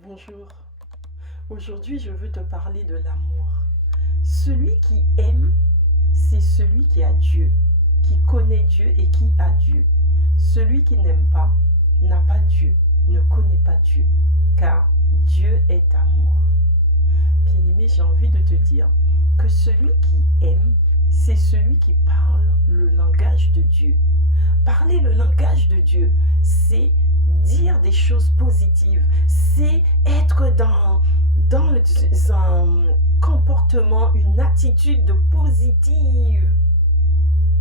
Bonjour, aujourd'hui je veux te parler de l'amour. Celui qui aime, c'est celui qui a Dieu, qui connaît Dieu et qui a Dieu. Celui qui n'aime pas n'a pas Dieu, ne connaît pas Dieu, car Dieu est amour. Bien-aimé, j'ai envie de te dire que celui qui aime, c'est celui qui parle le langage de Dieu. Parler le langage de Dieu, c'est dire des choses positives, c'est être dans un comportement, une attitude positive.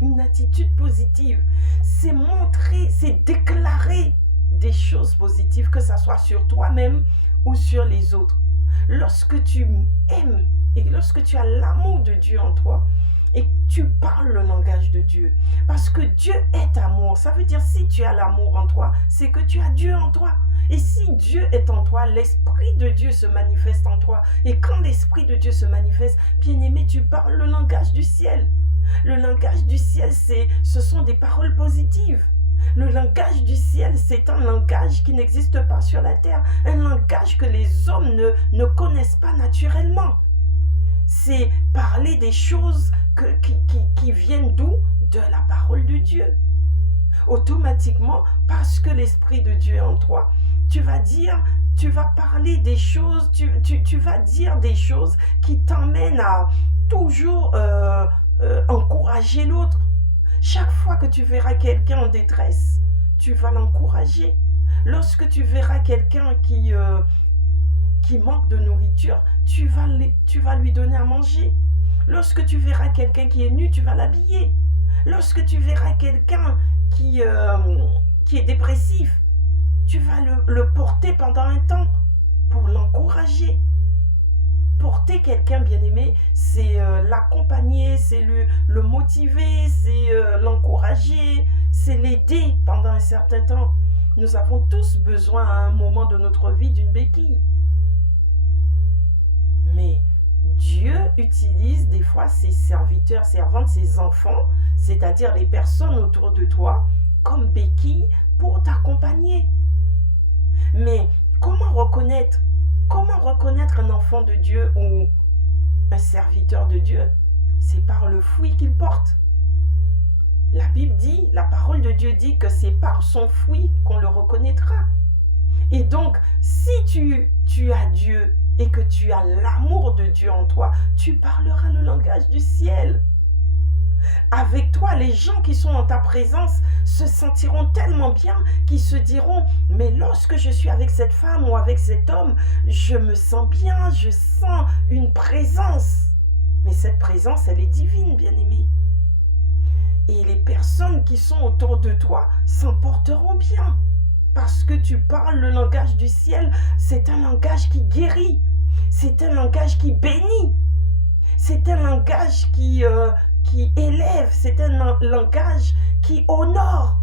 Une attitude positive, c'est montrer, c'est déclarer des choses positives, que ce soit sur toi-même ou sur les autres. Lorsque tu aimes et lorsque tu as l'amour de Dieu en toi, et tu parles le langage de Dieu. Parce que Dieu est amour. Ça veut dire si tu as l'amour en toi, c'est que tu as Dieu en toi. Et si Dieu est en toi, l'Esprit de Dieu se manifeste en toi. Et quand l'Esprit de Dieu se manifeste, bien-aimé, tu parles le langage du ciel. Le langage du ciel, ce sont des paroles positives. Le langage du ciel, c'est un langage qui n'existe pas sur la terre. Un langage que les hommes ne connaissent pas naturellement. C'est parler des choses qui viennent d'où? De la parole de Dieu. Automatiquement, parce que l'Esprit de Dieu est en toi, tu vas parler des choses, tu vas dire des choses qui t'emmènent à toujours encourager l'autre. Chaque fois que tu verras quelqu'un en détresse, tu vas l'encourager. Lorsque tu verras quelqu'un qui manque de nourriture, tu vas lui donner à manger. Lorsque tu verras quelqu'un qui est nu, tu vas l'habiller. Lorsque tu verras quelqu'un qui est dépressif, tu vas le porter pendant un temps pour l'encourager. Porter quelqu'un bien-aimé, c'est l'accompagner, c'est le motiver, c'est l'encourager, c'est l'aider pendant un certain temps. Nous avons tous besoin à un moment de notre vie d'une béquille. Mais Dieu utilise des fois ses serviteurs, servantes, ses enfants, c'est-à-dire les personnes autour de toi, comme béquilles pour t'accompagner. Mais comment reconnaître un enfant de Dieu ou un serviteur de Dieu? C'est par le fruit qu'il porte. La Bible dit, la parole de Dieu dit que c'est par son fruit qu'on le reconnaîtra. Et donc, si tu as Dieu et que tu as l'amour de Dieu en toi, tu parleras le langage du ciel. Avec toi, les gens qui sont en ta présence se sentiront tellement bien qu'ils se diront, mais lorsque je suis avec cette femme ou avec cet homme, je me sens bien, je sens une présence. Mais cette présence, elle est divine, bien-aimé. Et les personnes qui sont autour de toi s'en porteront bien. Parce que tu parles le langage du ciel, c'est un langage qui guérit, c'est un langage qui bénit, c'est un langage qui élève, c'est un langage qui honore.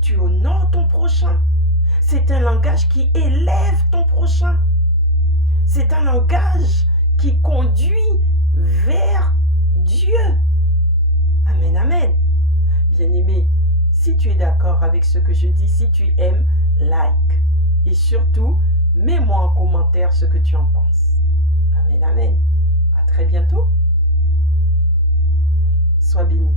Tu honores ton prochain, c'est un langage qui élève ton prochain, c'est un langage qui conduit vers Dieu. Amen, amen. Bien-aimé, si tu es d'accord avec ce que je dis, si tu aimes, like. Et surtout, mets-moi en commentaire ce que tu en penses. Amen, amen. À très bientôt. Sois béni.